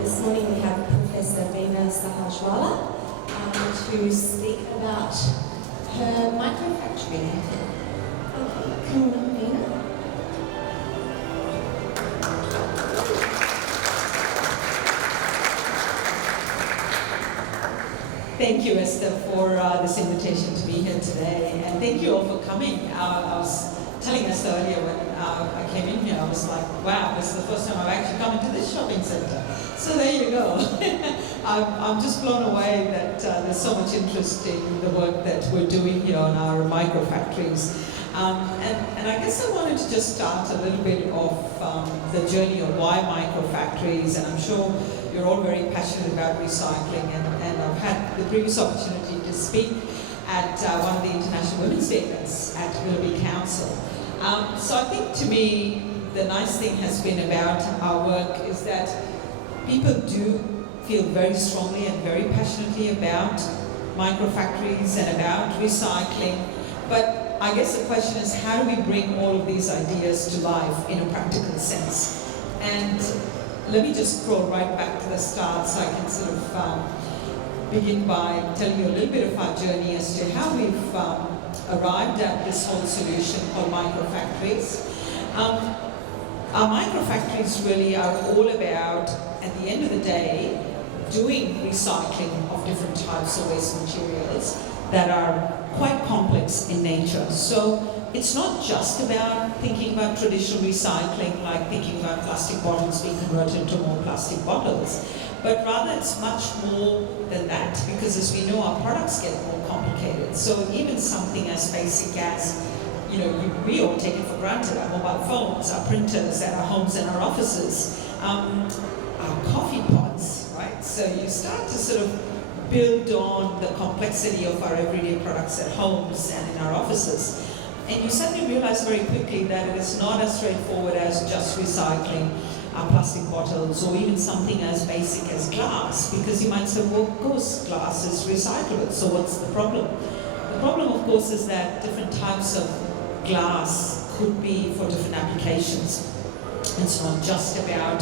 This morning we have Professor Veena Sahajwalla to speak about her microfactory. Welcome, Veena. Thank you, Esther, for this invitation to be here today, and thank you all for coming. I was telling Esther earlier when I came in here, I was like, wow, this is the first time I've actually come into this shopping center. So there you go. I'm just blown away that there's so much interest in the work that we're doing here on our microfactories. And I guess I wanted to just start a little bit of the journey of why microfactories, and I'm sure you're all very passionate about recycling, and I've had the previous opportunity to speak at one of the International Women's Day events at Willoughby Council. So I think to me, the nice thing has been about our work is that people do feel very strongly and very passionately about microfactories and about recycling, but I guess the question is, how do we bring all of these ideas to life in a practical sense? And let me just scroll right back to the start so I can sort of begin by telling you a little bit of our journey as to how we've arrived at this whole solution called microfactories. Our microfactories really are all about, at the end of the day, doing recycling of different types of waste materials that are quite complex in nature. So it's not just about thinking about traditional recycling, like thinking about plastic bottles being converted into more plastic bottles, but rather it's much more than that, because as we know, our products get more complicated. So even something as basic as, we all take it for granted, our mobile phones, our printers at our homes and our offices, our coffee pots, right? So you start to sort of build on the complexity of our everyday products at homes and in our offices. And you suddenly realize very quickly that it is not as straightforward as just recycling our plastic bottles or even something as basic as glass, because you might say, well, of course glass is recyclable, so what's the problem? The problem, of course, is that different types of glass could be for different applications. It's not just about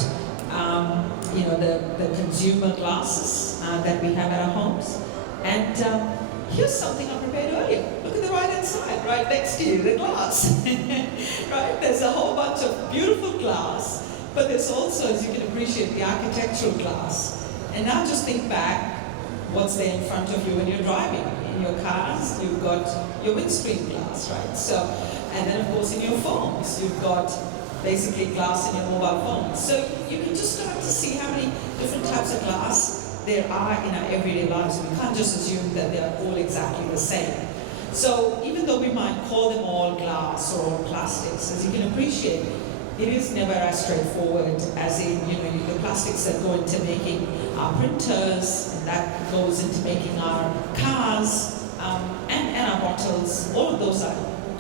the consumer glasses that we have at our homes. And here's something I prepared earlier. Look at the right-hand side, right next to you, the glass. Right? There's a whole bunch of beautiful glass, but there's also, as you can appreciate, the architectural glass. And now just think back, what's there in front of you when you're driving? In your cars, you've got your windscreen glass, right? So, and then of course in your phones, you've got basically glass in your mobile phones. So you can just start to see how many different types of glass there are in our everyday lives. We can't just assume that they're all exactly the same. So even though we might call them all glass or all plastics, as you can appreciate, it is never as straightforward as in, the plastics that go into making our printers, and that goes into making our cars, and our bottles. All of those are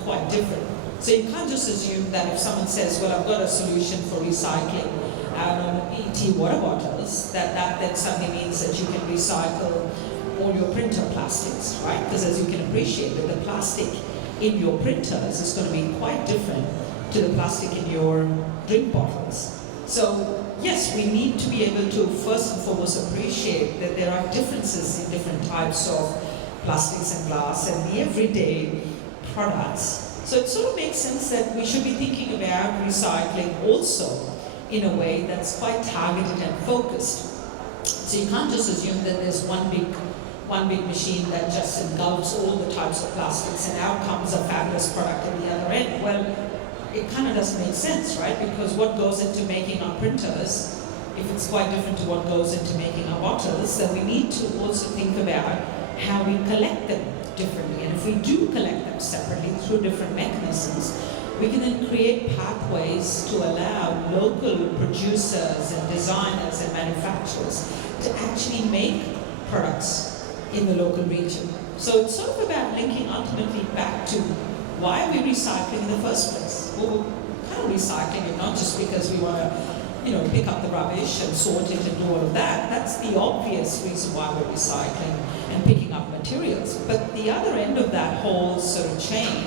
quite different. So you can't just assume that if someone says, well, I've got a solution for recycling PET water bottles, that suddenly means that you can recycle all your printer plastics, right? Because as you can appreciate, that the plastic in your printers is going to be quite different to the plastic in your drink bottles. So yes, we need to be able to first and foremost appreciate that there are differences in different types of plastics and glass and the everyday products. So it sort of makes sense that we should be thinking about recycling also in a way that's quite targeted and focused. So you can't just assume that there's one big machine that just engulfs all the types of plastics and out comes a fabulous product at the other end. Well, it kind of doesn't make sense, right? Because what goes into making our printers, if it's quite different to what goes into making our bottles, then we need to also think about how we collect them differently. And if we do collect them separately through different mechanisms, we can then create pathways to allow local producers and designers and manufacturers to actually make products in the local region. So it's sort of about linking ultimately back to why are we recycling in the first place? Well, we're kind of recycling it not just because we want to, pick up the rubbish and sort it and do all of that. That's the obvious reason why we're recycling and picking up materials. But the other end of that whole sort of chain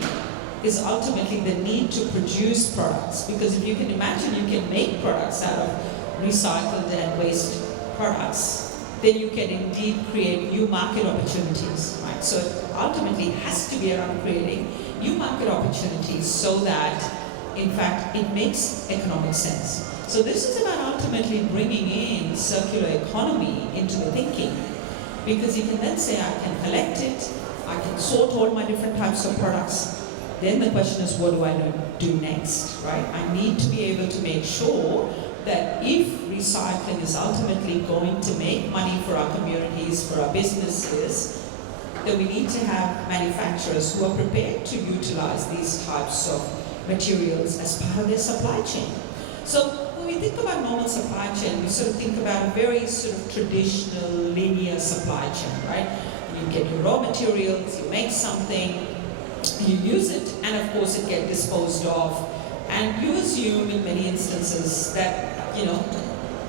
is ultimately the need to produce products. Because if you can imagine, you can make products out of recycled and waste products, then you can indeed create new market opportunities, right? So it ultimately has to be around creating new market opportunities so that, in fact, it makes economic sense. So this is about ultimately bringing in circular economy into the thinking, because you can then say, I can collect it, I can sort all my different types of products. Then the question is, what do I do next, right? I need to be able to make sure that if recycling is ultimately going to make money for our communities, for our businesses, then we need to have manufacturers who are prepared to utilize these types of materials as part of their supply chain. So when we think about normal supply chain, we sort of think about a very sort of traditional linear supply chain, right? You get your raw materials, you make something, you use it, and of course it gets disposed of, and you assume in many instances that,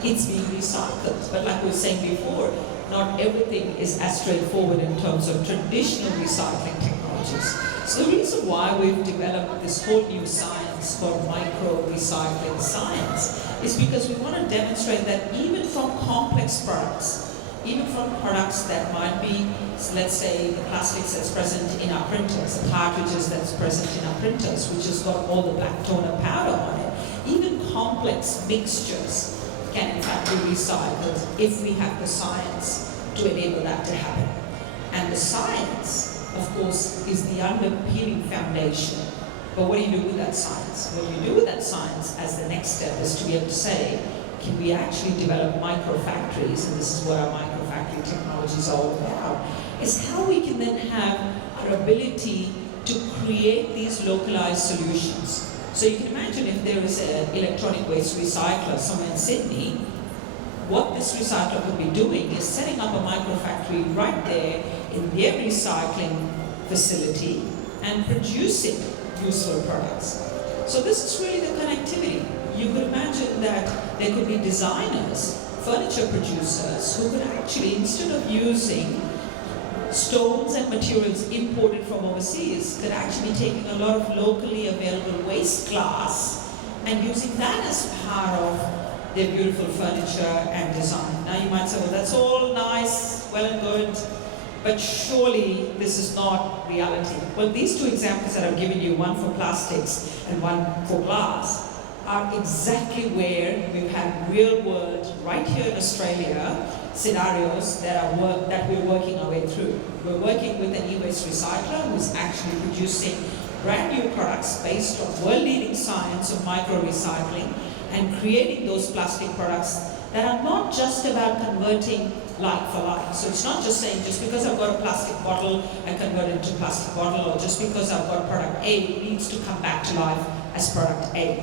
it's being recycled. But like we were saying before, not everything is as straightforward in terms of traditional recycling technologies. So the reason why we've developed this whole new science called micro-recycling science is because we want to demonstrate that even from complex products, even from products that might be, let's say, the plastics that's present in our printers, the cartridges that's present in our printers, which has got all the black toner powder on it, even complex mixtures can in fact be recycled if we have the science to enable that to happen. And the science, of course, is the underpinning foundation. But what do you do with that science? What you do with that science as the next step is to be able to say, can we actually develop micro-factories, and this is what our micro-factory technology is all about, is how we can then have our ability to create these localized solutions. So you can imagine if there is an electronic waste recycler somewhere in Sydney, what this recycler could be doing is setting up a micro-factory right there in their recycling facility and producing useful products. So this is really the connectivity. You could imagine that there could be designers, furniture producers, who could actually, instead of using stones and materials imported from overseas, could actually be taking a lot of locally available waste glass and using that as part of their beautiful furniture and design. Now you might say, well, that's all nice, well and good, but surely this is not reality. Well, these two examples that I've given you, one for plastics and one for glass, are exactly where we've had real world, right here in Australia, scenarios that we're working our way through. We're working with an e-waste recycler who's actually producing brand new products based on world-leading science of micro-recycling and creating those plastic products that are not just about converting like for like. So it's not just saying, just because I've got a plastic bottle, I convert it to plastic bottle, or just because I've got product A, it needs to come back to life as product A.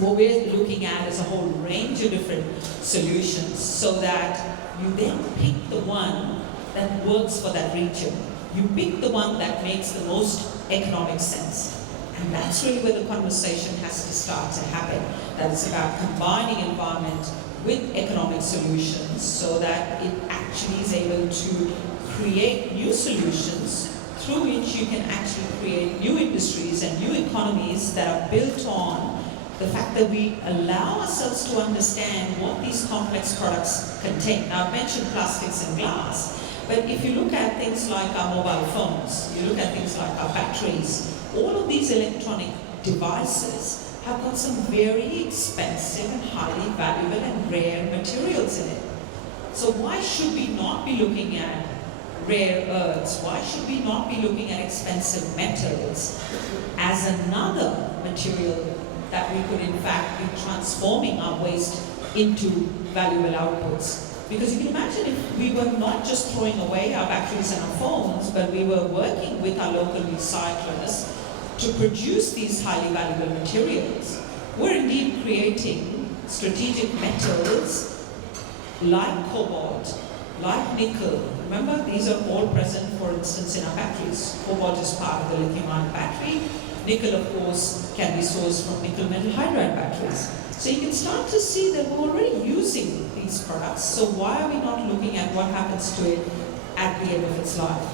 What we're looking at is a whole range of different solutions so that you then pick the one that works for that region. You pick the one that makes the most economic sense. And that's really where the conversation has to start to happen. That it's about combining environment with economic solutions so that it actually is able to create new solutions through which you can actually create new industries and new economies that are built on the fact that we allow ourselves to understand what these complex products contain. Now, I've mentioned plastics and glass, but if you look at things like our mobile phones, you look at things like our batteries, all of these electronic devices have got some very expensive and highly valuable and rare materials in it. So why should we not be looking at rare earths? Why should we not be looking at expensive metals as another material that we could in fact be transforming our waste into valuable outputs? Because you can imagine if we were not just throwing away our batteries and our phones, but we were working with our local recyclers to produce these highly valuable materials. We're indeed creating strategic metals like cobalt, like nickel. Remember, these are all present, for instance, in our batteries. Cobalt is part of the lithium-ion battery. Nickel, of course, can be sourced from nickel metal hydride batteries. So you can start to see that we're already using these products. So why are we not looking at what happens to it at the end of its life?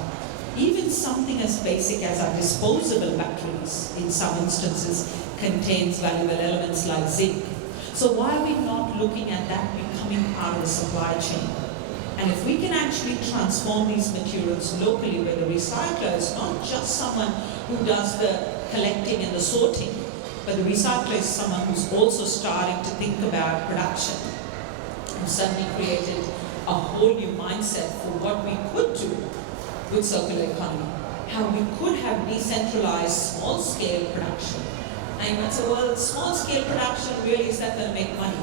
Even something as basic as our disposable batteries, in some instances, contains valuable elements like zinc. So why are we not looking at that becoming becoming part of the supply chain. And if we can actually transform these materials locally, where the recycler is not just someone who does the collecting and the sorting, but the recycler is someone who's also starting to think about production. We've suddenly created a whole new mindset for what we could do with circular economy, how we could have decentralized small-scale production. And you might say, well, small-scale production, really, is that going to make money?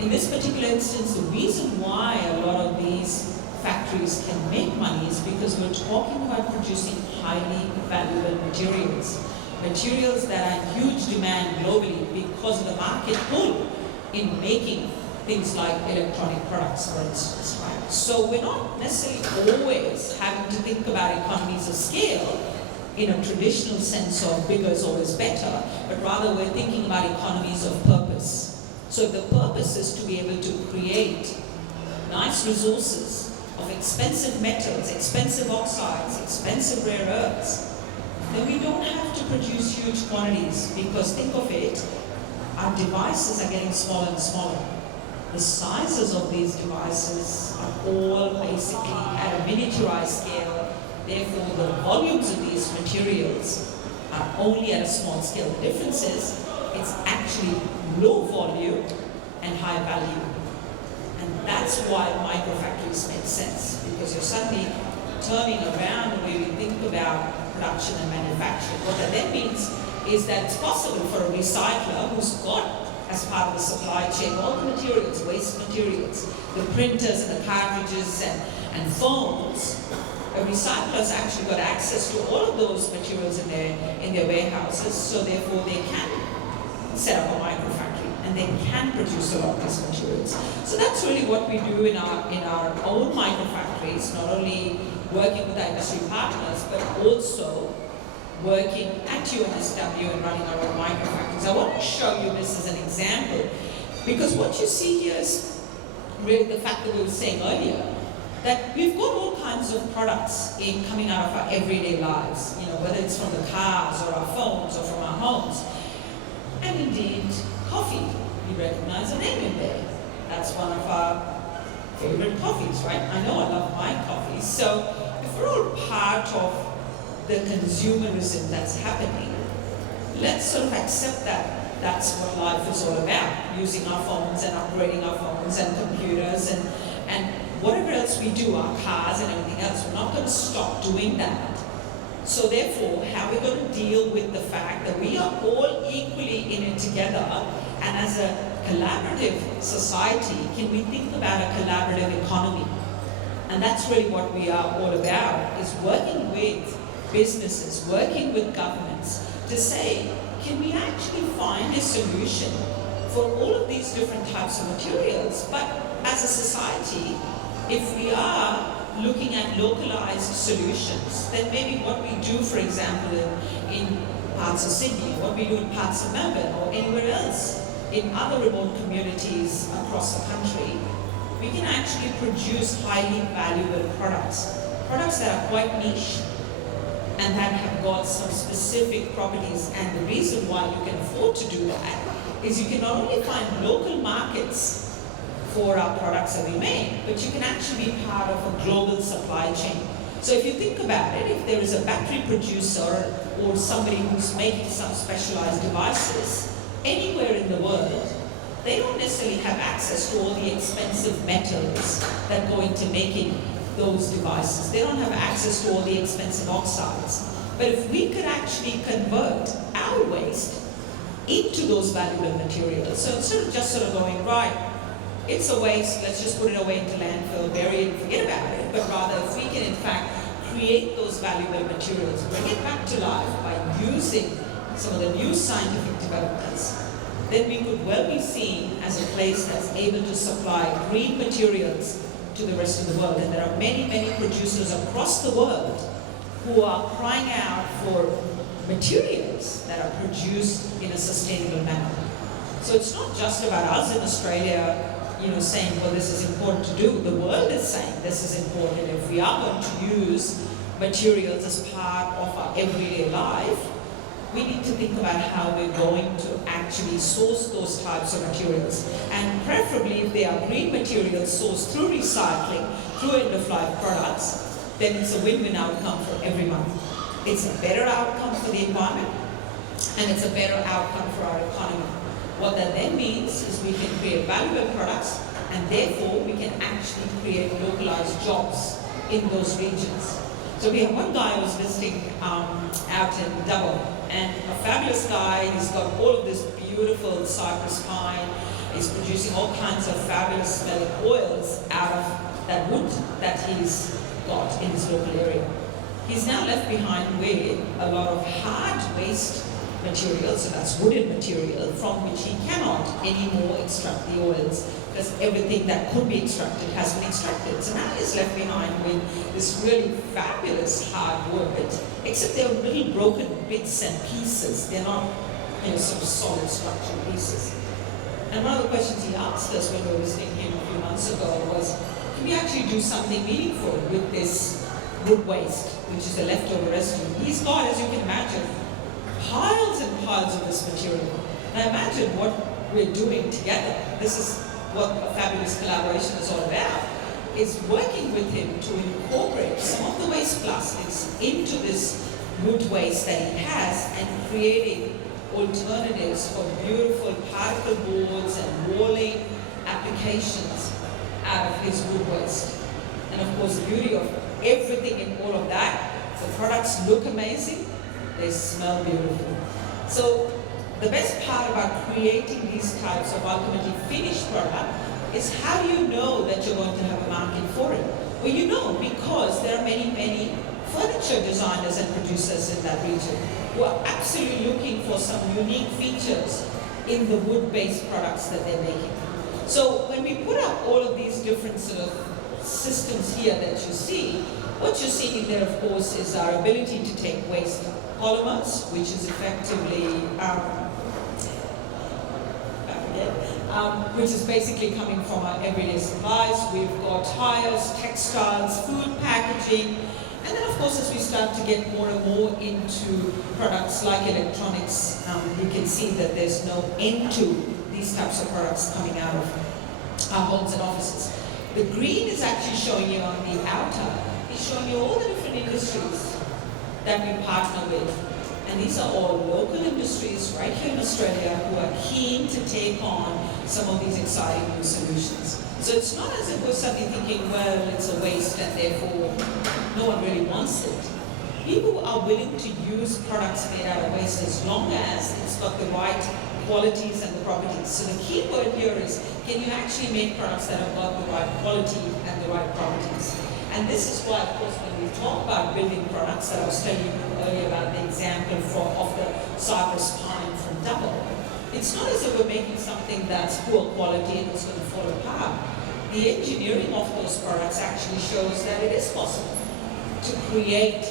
In this particular instance, the reason why a lot of these factories can make money is because we're talking about producing highly valuable materials. Materials that are in huge demand globally because of the market pull in making things like electronic products, for instance. Right? So we're not necessarily always having to think about economies of scale in a traditional sense of bigger is always better, but rather we're thinking about economies of purpose. So if the purpose is to be able to create nice resources of expensive metals, expensive oxides, expensive rare earths, then we don't have to produce huge quantities, because think of it, our devices are getting smaller and smaller. The sizes of these devices are all basically at a miniaturized scale. Therefore, the volumes of these materials are only at a small scale. The difference is it's actually low volume and high value. And that's why microfactories make sense, because you're suddenly turning around the way we think about production and manufacturing. What that then means is that it's possible for a recycler who's got, as part of the supply chain, all the materials, waste materials, the printers and the cartridges and phones. A recycler's actually got access to all of those materials in their warehouses, so therefore they can set up a microfactory and they can produce a lot of these materials. So that's really what we do in our own microfactories, not only working with our industry partners, but also working at UNSW and running our own microfactories. I want to show you this as an example, because what you see here is really the fact that we were saying earlier, that we've got all kinds of products coming out of our everyday lives, whether it's from the cars or our phones or from our homes. And indeed, coffee, we recognize a name in there. That's one of our favorite coffees, right? I know I love my coffee. So if we're all part of the consumerism that's happening, let's sort of accept that that's what life is all about, using our phones and upgrading our phones and computers and whatever else we do, our cars and everything else. We're not going to stop doing that. So therefore, how are we going to deal with the fact that we are all equally in it together, and as a collaborative society, can we think about a collaborative economy? And that's really what we are all about, is working with businesses, working with governments to say, can we actually find a solution for all of these different types of materials? But as a society, if we are looking at localized solutions, then maybe what we do, for example, in parts of Sydney, what we do in parts of Melbourne or anywhere else, in other remote communities across the country, we can actually produce highly valuable products that are quite niche and that have got some specific properties. And the reason why you can afford to do that is you can not only find local markets for our products that we make, but you can actually be part of a global supply chain. So if you think about it, if there is a battery producer or somebody who's making some specialized devices anywhere in the world, they don't necessarily have access to all the expensive metals that go into making those devices. They don't have access to all the expensive oxides. But if we could actually convert our waste into those valuable materials, so instead of just sort of going, right, it's a waste, let's just put it away into landfill, bury it, forget about it, but rather if we can in fact create those valuable materials, bring it back to life by using some of the new scientific developments, then we could well be seen as a place that's able to supply green materials to the rest of the world. And there are many, many producers across the world who are crying out for materials that are produced in a sustainable manner. So it's not just about us in Australia saying, well, this is important to do. The world is saying this is important. If we are going to use materials as part of our everyday life, we need to think about how we're going to actually source those types of materials. And preferably, if they are green materials sourced through recycling, through end-of-life products, then it's a win-win outcome for everyone. It's a better outcome for the environment, and it's a better outcome for our economy. What that then means is we can create valuable products, and therefore we can actually create localized jobs in those regions. So we have one guy who's visiting out in Dublin, and a fabulous guy. He's got all of this beautiful cypress pine. He's producing all kinds of fabulous smelling oils out of that wood that he's got in his local area. He's now left behind with a lot of hard waste material, so that's wooden material, from which he cannot anymore extract the oils, because everything that could be extracted has been extracted. So now he's left behind with this really fabulous hard wood, except they're little broken bits and pieces. They're not, sort of solid structural pieces. And one of the questions he asked us when we were visiting him a few months ago was, can we actually do something meaningful with this wood waste, which is the leftover residue? He's got, as you can imagine, piles and piles of this material. Now imagine what we're doing together. This is what a fabulous collaboration is all about, is working with him to incorporate some of the waste plastics into this wood waste that he has, and creating alternatives for beautiful particle boards and walling applications out of his wood waste. And of course, the beauty of everything in all of that, the products look amazing, they smell beautiful. So the best part about creating these types of ultimately finished product is, how do you know that you're going to have a market for it? Well, you know, because there are many, many furniture designers and producers in that region who are absolutely looking for some unique features in the wood-based products that they're making. So when we put up all of these different sort of systems here that you see, what you're seeing there, of course, is our ability to take waste polymers, which is effectively, which is basically coming from our everyday supplies. We've got tires, textiles, food packaging, and then of course, as we start to get more and more into products like electronics, you can see that there's no end to these types of products coming out of our homes and offices. The green is actually showing you on the outer, it's showing you all the different industries that we partner with. And these are all local industries right here in Australia who are keen to take on some of these exciting new solutions. So it's not as if we're suddenly thinking, well, it's a waste and therefore no one really wants it. People are willing to use products made out of waste as long as it's got the right qualities and the properties. So the key word here is, can you actually make products that have got the right quality and the right properties? And this is why, of course, when we talk about building products, that I was telling you earlier about the example of the cypress pine from Dublin, it's not as if we're making something that's poor quality and it's going to fall apart. The engineering of those products actually shows that it is possible to create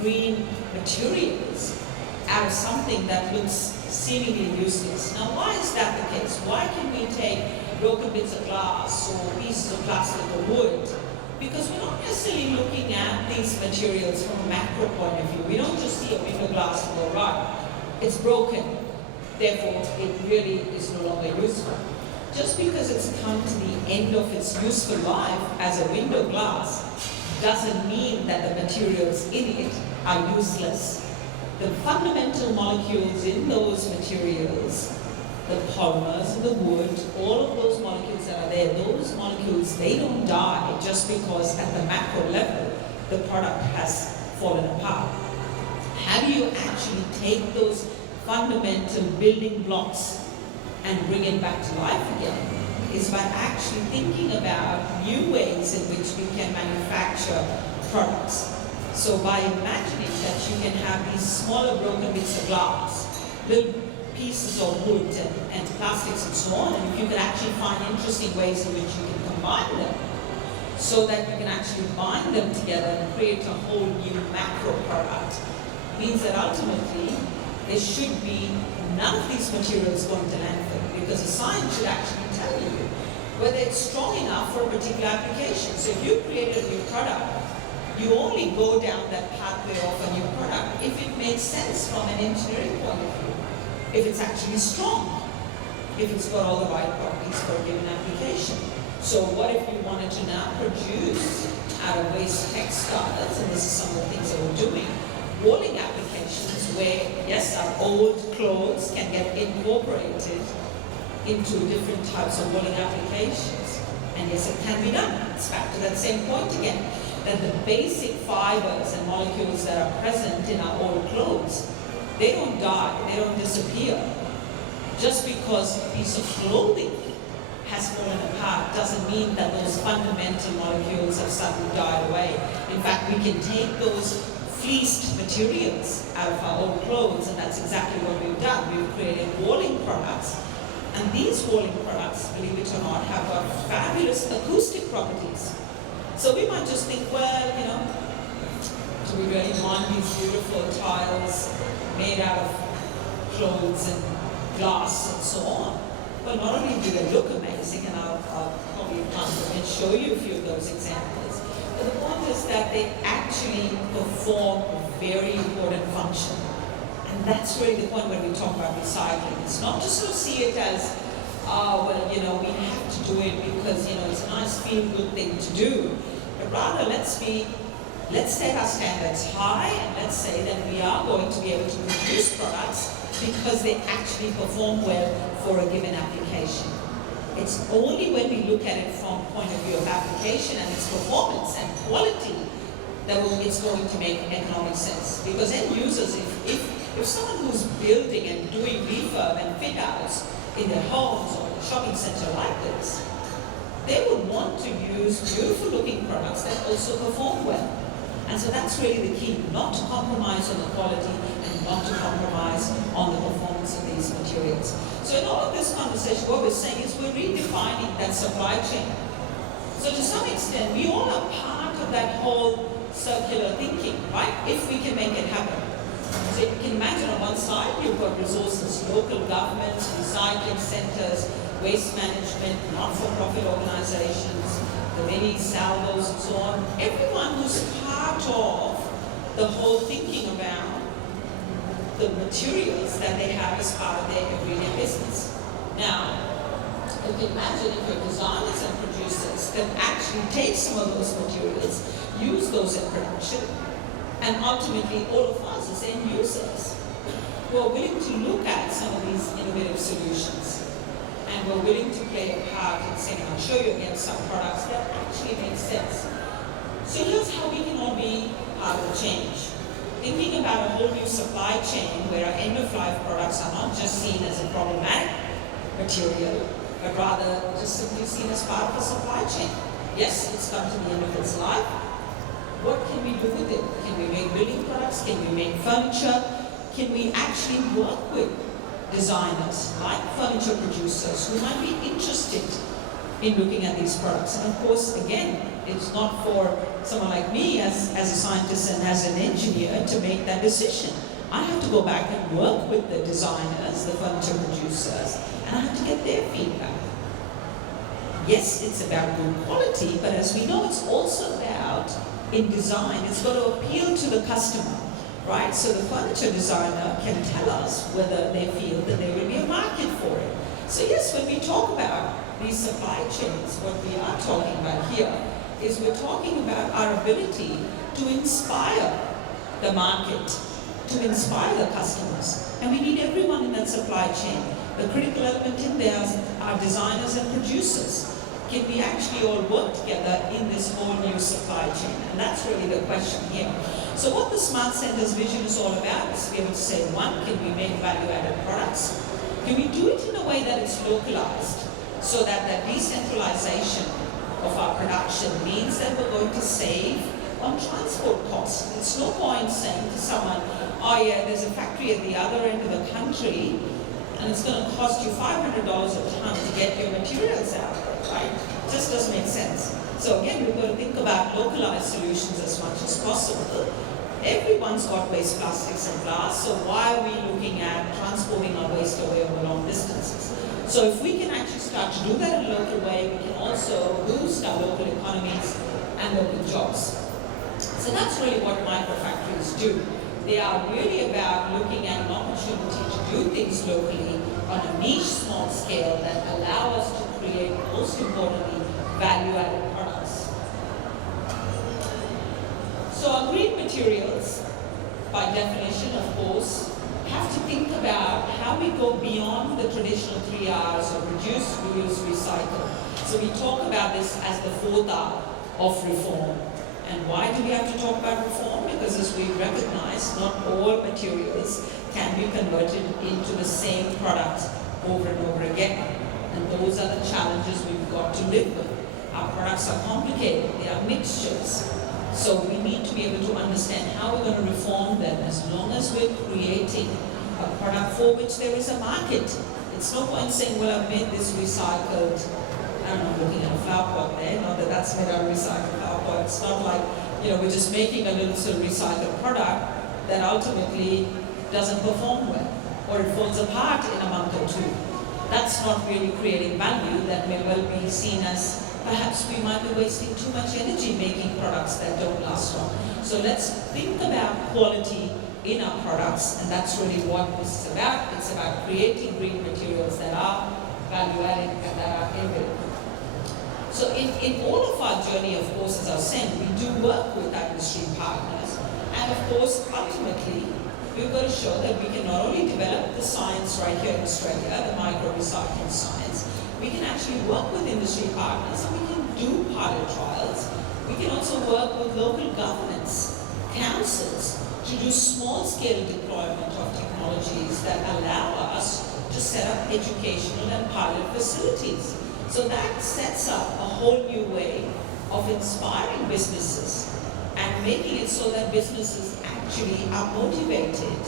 green materials out of something that looks seemingly useless. Now, why is that the case? Why can we take broken bits of glass or pieces of plastic or wood? Because we're not necessarily looking at these materials from a macro point of view. We don't just see a window glass and go, right, it's broken, therefore it really is no longer useful. Just because it's come to the end of its useful life as a window glass doesn't mean that the materials in it are useless. The fundamental molecules in those materials, the polymers and the wood, all of those molecules that are there, those molecules, they don't die just because at the macro level, the product has fallen apart. How do you actually take those fundamental building blocks and bring it back to life again? Is by actually thinking about new ways in which we can manufacture products. So by imagining that you can have these smaller broken bits of glass, little pieces of wood and plastics and so on, and if you can actually find interesting ways in which you can combine them so that you can actually bind them together and create a whole new macro product, means that ultimately there should be none of these materials going to landfill, because the science should actually tell you whether it's strong enough for a particular application. So if you create a new product, You only go down that pathway of a new product if it makes sense from an engineering point of view, if it's actually strong, if it's got all the right properties for a given application. So what if we wanted to now produce out of waste textiles, and this is some of the things that we're doing, walling applications where, yes, our old clothes can get incorporated into different types of walling applications. And yes, it can be done. It's back to that same point again, that the basic fibers and molecules that are present in our old clothes, they don't die, they don't disappear. Just because a piece of clothing has fallen apart doesn't mean that those fundamental molecules have suddenly died away. In fact, we can take those fleeced materials out of our old clothes, and that's exactly what we've done. We've created walling products. And these walling products, believe it or not, have got fabulous acoustic properties. So we might just think, well, you know, do we really want these beautiful tiles made out of clothes and glass and so on? Well, not only do they look amazing, and I'll probably come and show you a few of those examples, but the point is that they actually perform a very important function. And that's really the point when we talk about recycling. It's not just to see it as, well, you know, we have to do it because, you know, it's a nice feel-good thing to do. But rather, let's set our standards high, and let's say that we are going to be able to produce products because they actually perform well for a given application. It's only when we look at it from the point of view of application and its performance and quality that it's going to make economic sense. Because end users, if someone who's building and doing refurb and fit outs in their homes or a shopping center like this, they would want to use beautiful looking products that also perform well. And so that's really the key, not to compromise on the quality and not to compromise on the performance of these materials. So in all of this conversation, what we're saying is we're redefining that supply chain. So to some extent, we all are part of that whole circular thinking, right? If we can make it happen. So you can imagine on one side, you've got resources, local governments, recycling centers, waste management, not-for-profit organizations, the many salvos and so on. Everyone who's part of the whole thinking around the materials that they have as part of their everyday business. Now, you can imagine if your designers and producers can actually take some of those materials, use those in production, and ultimately all of us as end users who are willing to look at some of these innovative solutions, and we're willing to play a part in saying, I'll show you again some products that actually make sense. So here's how we can all be part of the change. Thinking about a whole new supply chain where our end-of-life products are not just seen as a problematic material, but rather just simply seen as part of a supply chain. Yes, it's come to the end of its life. What can we do with it? Can we make building products? Can we make furniture? Can we actually work with designers like furniture producers who might be interested in looking at these products? And of course, again, it's not for someone like me as a scientist and as an engineer to make that decision. I have to go back and work with the designers, the furniture producers, and I have to get their feedback. Yes, it's about good quality, but as we know, it's also about, in design, it's got to appeal to the customer, right? So the furniture designer can tell us whether they feel that there will be a market for it. So yes, when we talk about these supply chains, what we are talking about here is we're talking about our ability to inspire the market, to inspire the customers. And we need everyone in that supply chain. The critical element in there are designers and producers. Can we actually all work together in this whole new supply chain? And that's really the question here. So what the Smart Center's vision is all about is to be able to say, one, can we make value-added products? Can we do it in a way that it's localized so that that decentralization of our production means that we're going to save on transport costs? It's no point saying to someone, oh yeah, there's a factory at the other end of the country and it's going to cost you $500 a ton to get your materials out, right? It just doesn't make sense. So again, we've got to think about localized solutions as much as possible. Everyone's got waste plastics and glass, so why are we looking at transporting our waste away over long distances? So if we can actually start to do that in a local way, we can also boost our local economies and local jobs. So that's really what microfactories do. They are really about looking at an opportunity to do things locally on a niche small scale that allow us to create, most importantly, value-added products. So our green materials, by definition, of course, have to think about how we go beyond the traditional 3 R's of reduce, reuse, recycle. So we talk about this as the 4th R of reform. And why do we have to talk about reform? Because as we recognize, not all materials can be converted into the same product over and over again. And those are the challenges we've got to live with. Our products are complicated, they are mixtures. So we need to be able to understand how we're going to reform them as long as we're creating a product for which there is a market. It's no point saying, well, I've made this recycled, I don't know, looking at a flower pot there, not that that's made out of recycled flower pot. It's not like, we're just making a little sort of recycled product that ultimately doesn't perform well, or it falls apart in a month or 2. That's not really creating value. That may well be seen as perhaps we might be wasting too much energy making products that don't last long. So let's think about quality in our products, and that's really what this is about. It's about creating green materials that are value-added and that are innovative. So in all of our journey, of course, as I was saying, we do work with our industry partners, and of course, ultimately, we've got to show that we can not only develop the science right here in Australia, the micro-recycling science, we can actually work with industry partners, and we can do pilot trials. We can also work with local governments, councils, to do small-scale deployment of technologies that allow us to set up educational and pilot facilities. So that sets up a whole new way of inspiring businesses and making it so that businesses actually are motivated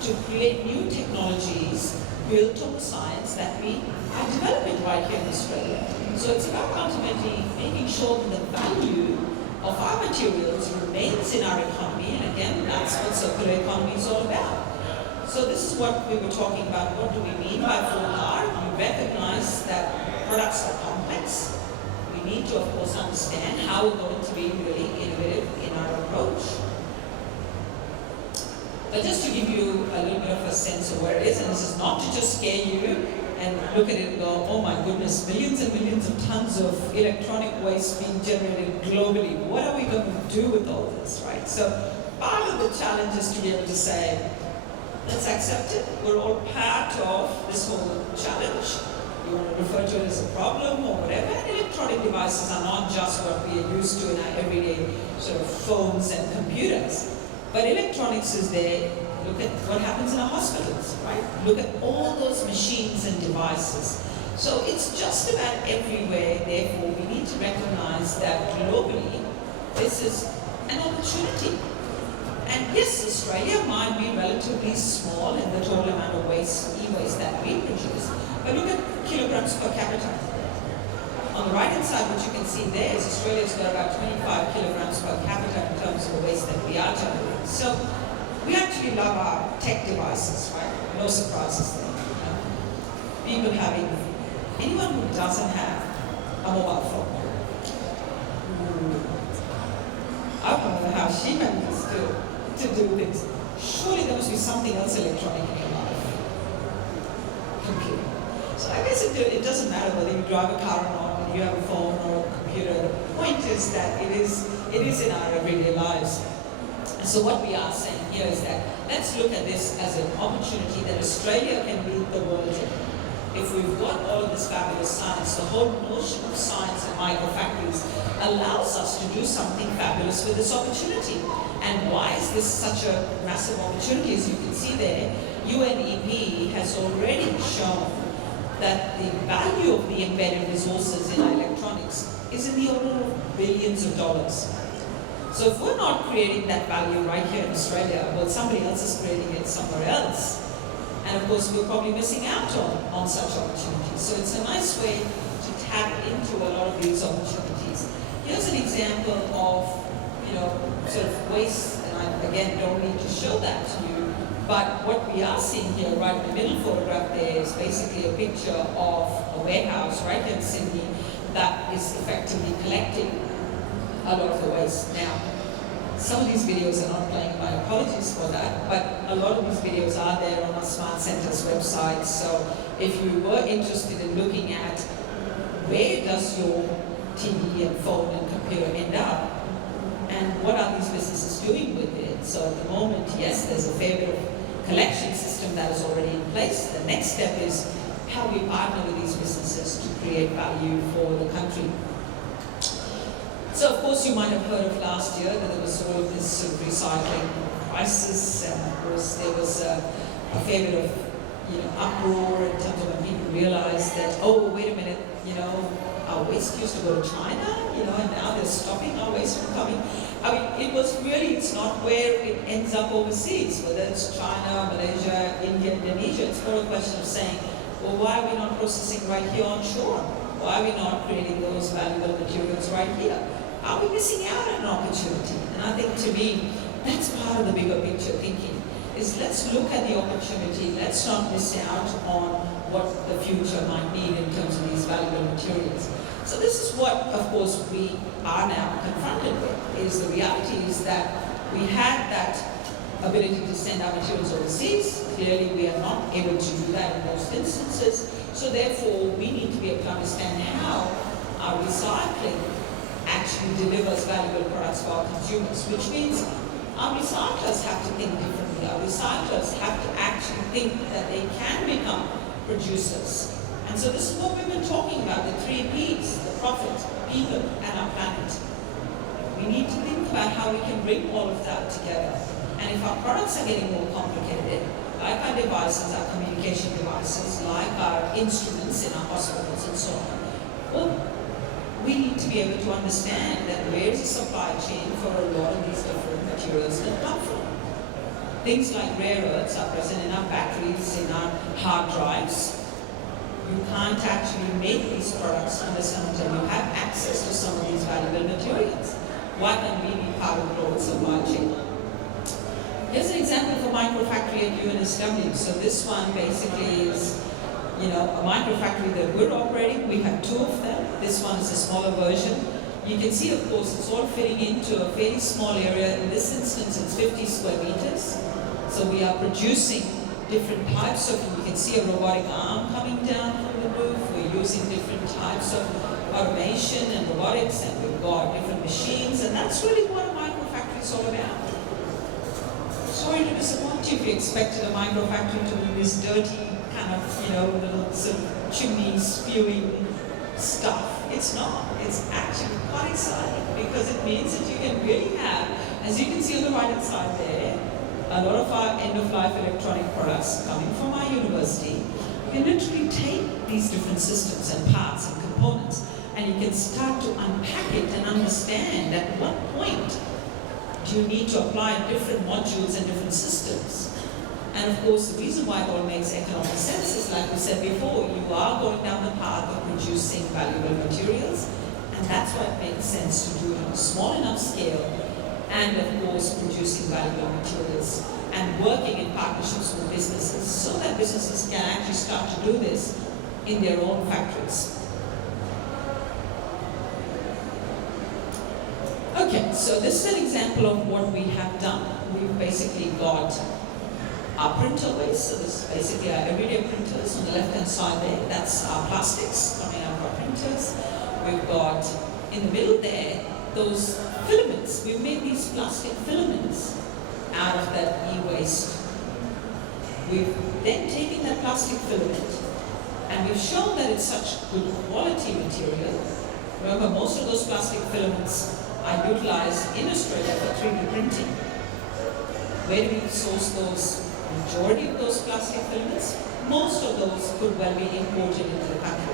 to create new technologies built on the science that we are developing right here in Australia. So it's about ultimately making sure that the value of our materials remains in our economy, and again, that's what circular economy is all about. So this is what we were talking about. What do we mean by 4R? We recognize that products are complex. We need to, of course, understand how we're going to be really innovative in our approach. But just to give you a little bit of a sense of where it is, and this is not to just scare you and look at it and go, oh my goodness, millions and millions of tons of electronic waste being generated globally. What are we going to do with all this, right? So part of the challenge is to be able to say, let's accept it. We're all part of this whole challenge. You want to refer to it as a problem or whatever. And electronic devices are not just what we are used to in our everyday sort of phones and computers. But electronics is there. Look at what happens in our hospitals, right? Look at all those machines and devices. So it's just about everywhere. Therefore, we need to recognize that globally, this is an opportunity. And yes, Australia might be relatively small in the total amount of e-waste that we produce. But look at kilograms per capita. On the right-hand side, what you can see there is Australia's got about 25 kilograms per capita in terms of the waste that we are generating. So we actually love our tech devices, right? No surprises there. People having, anyone who doesn't have a mobile phone. I don't know how she manages to do things. Surely there must be something else electronic in your life. Computer. So I guess it doesn't matter whether you drive a car or not, whether you have a phone or a computer. The point is that it is in our everyday lives. And so what we are saying here is that let's look at this as an opportunity that Australia can lead the world in. If we've got all of this fabulous science, the whole notion of science and microfactories allows us to do something fabulous with this opportunity. And why is this such a massive opportunity? As you can see there, UNEP has already shown that the value of the embedded resources in our electronics is in the order of billions of dollars. So if we're not creating that value right here in Australia, well, somebody else is creating it somewhere else. And of course, we're probably missing out on such opportunities. So it's a nice way to tap into a lot of these opportunities. Here's an example of, sort of waste, and I, again, don't need to show that to you, but what we are seeing here, right in the middle photograph there, is basically a picture of a warehouse right here in Sydney that is effectively collecting a lot of the waste. Now, Some of these videos are not playing, my apologies for that, but a lot of these videos are there on our Smart Center's website. So if you were interested in looking at where does your TV and phone and computer end up, and what are these businesses doing with it? So at the moment, yes, there's a fair bit of collection system that is already in place. The next step is how we partner with these businesses to create value for the country. So of course you might have heard of last year that there was sort of this sort of recycling crisis, and of course there was a fair bit of uproar in terms of when people realized that, oh, wait a minute, our waste used to go to China, and now they're stopping our waste from coming. I mean, it's not where it ends up overseas, whether it's China, Malaysia, India, Indonesia. It's more a question of saying, well, why are we not processing right here on shore? Why are we not creating those valuable materials right here? Are we missing out on an opportunity? And I think, to me, that's part of the bigger picture thinking, is let's look at the opportunity. Let's not miss out on what the future might need in terms of these valuable materials. So this is what, of course, we are now confronted with, is the reality is that we had that ability to send our materials overseas. Clearly, we are not able to do that in most instances. So therefore, we need to be able to understand how our recycling actually delivers valuable products for our consumers, which means our recyclers have to think differently. Our recyclers have to actually think that they can become producers. And so this is what we've been talking about, the 3 Ps, the profit, people, and our planet. We need to think about how we can bring all of that together. And if our products are getting more complicated, like our devices, our communication devices, like our instruments in our hospitals and so on, well, we need to be able to understand that where is the supply chain for a lot of these different materials that come from. Things like rare earths are present in our batteries, in our hard drives. You can't actually make these products unless until you have access to some of these valuable materials. Why can't we be part of the global supply chain? Here's an example of a microfactory at UNSW. So this one basically is a microfactory that we're operating. We have 2 of them. This one is a smaller version. You can see, of course, it's all fitting into a fairly small area. In this instance, it's 50 square meters. So we are producing different types of, you can see a robotic arm coming down from the roof. We're using different types of automation and robotics, and we've got different machines, and that's really what a microfactory is all about. Sorry to disappoint you if you expected a microfactory to be this dirty kind of, little sort of chimney spewing stuff. It's not. It's actually quite exciting because it means that you can really have, as you can see on the right hand side there, a lot of our end-of-life electronic products coming from our university. You can literally take these different systems and parts and components, and you can start to unpack it and understand at what point do you need to apply different modules and different systems. And of course, the reason why it all makes economic sense is, like we said before, you are going down the path of producing valuable materials, and that's why it makes sense to do it on a small enough scale, and of course, producing valuable materials and working in partnerships with businesses so that businesses can actually start to do this in their own factories. Okay, so this is an example of what we have done. We've basically got our printer waste, so this is basically our everyday printers on the left-hand side there. That's our plastics coming out of our printers. We've got, in the middle there, those filaments. We've made these plastic filaments out of that e-waste. We've then taken that plastic filament and we've shown that it's such good quality material. Remember, most of those plastic filaments are utilized in Australia for 3D printing. Where do we source those? Majority of those plastic filaments, most of those could well be imported into the country.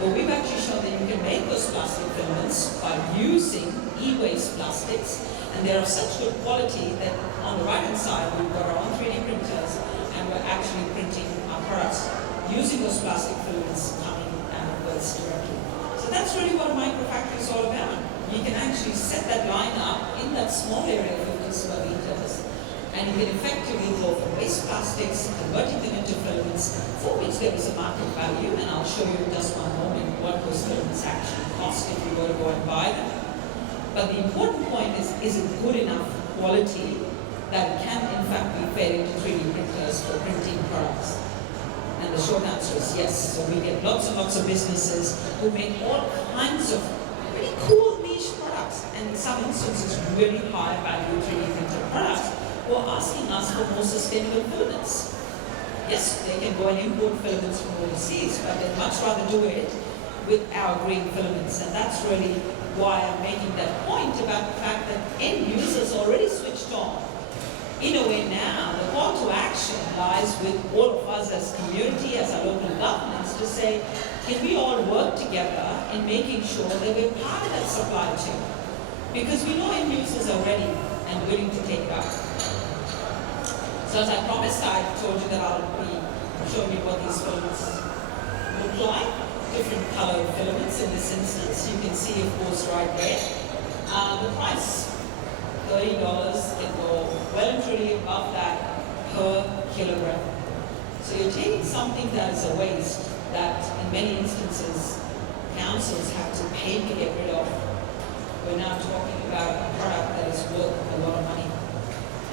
But we've actually shown that you can make those plastic filaments by using e-waste plastics, and they're of such good quality that on the right-hand side we've got our own 3D printers, and we're actually printing our products using those plastic filaments coming out of waste directly. So that's really what a microfactory is all about. You can actually set that line up in that small area of 50 square meters, and you can effectively go from waste plastics, converting them into filaments, for which there is a market value, and I'll show you in just one moment what those filaments actually cost if you were to go and buy them. But But the important point is it good enough quality that it can in fact be fed into 3D printers for printing products? And the short answer is yes. So we get lots and lots of businesses who make all kinds of really cool niche products, and in some instances really high value 3D printed products, who are asking us for more sustainable filaments. Yes, they can go and import filaments from overseas, but they'd much rather do it with our green filaments. And that's really why I'm making that point about the fact that end users already switched on. In a way now, the call to action lies with all of us as community, as our local governments, to say, can we all work together in making sure that we're part of that supply chain? Because we know end users are ready and willing to take up. So as I promised, I told you that I'll be showing you what these filaments look like. Different colored filaments in this instance. You can see, of course, right there. The price, $30, can go well and truly above that per kilogram. So you're taking something that is a waste that in many instances councils have to pay to get rid of. We're now talking about a product that is worth a lot of money.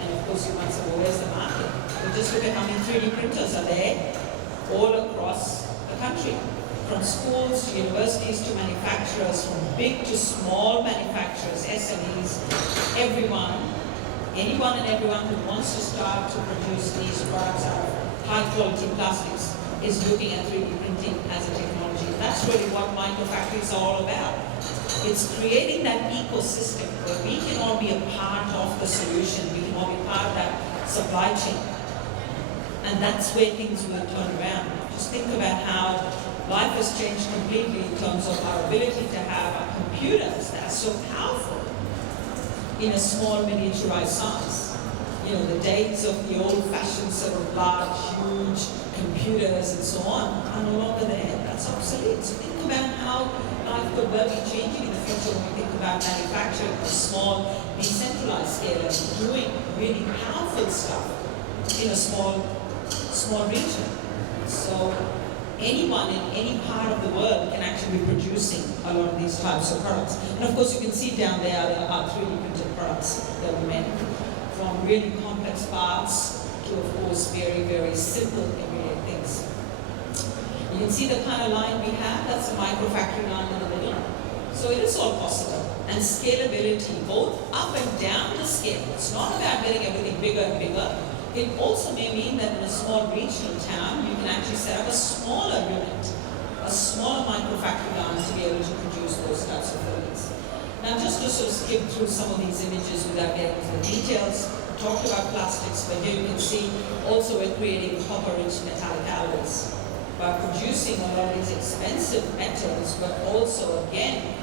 And of course you might say, well, where's the market? Well, just look at how many 3D printers are there all across the country. From schools to universities to manufacturers, from big to small manufacturers, SMEs, anyone and everyone who wants to start to produce these products out of high quality plastics is looking at 3D printing as a technology. That's really what microfactories are all about. It's creating that ecosystem where we can all be a part of the solution, we can all be part of that supply chain. And that's where things will turn around. Just think about how life has changed completely in terms of our ability to have our computers that are so powerful in a small miniaturized size. You know, the days of the old-fashioned sort of large, huge computers and so on are no longer there. That's obsolete. So think about how life could well be changing in the future when we think about manufacturing a small, decentralized scale and doing really powerful stuff in a small region. So anyone in any part of the world can actually be producing a lot of these types of products. And of course you can see down there are 3D printed products that we make, from really complex parts to, of course, very, very simple everyday things. You can see the kind of line we have. That's a microfactory line in the middle. So it is all possible. And scalability, both up and down the scale. It's not about getting everything bigger and bigger. It also may mean that in a small regional town, you can actually set up a smaller unit, a smaller microfactory line to be able to produce those types of filaments. Now, just to sort of skip through some of these images without getting into the details, we talked about plastics, but here you can see also we're creating copper-rich metallic alloys by producing a lot of these expensive metals, but also, again,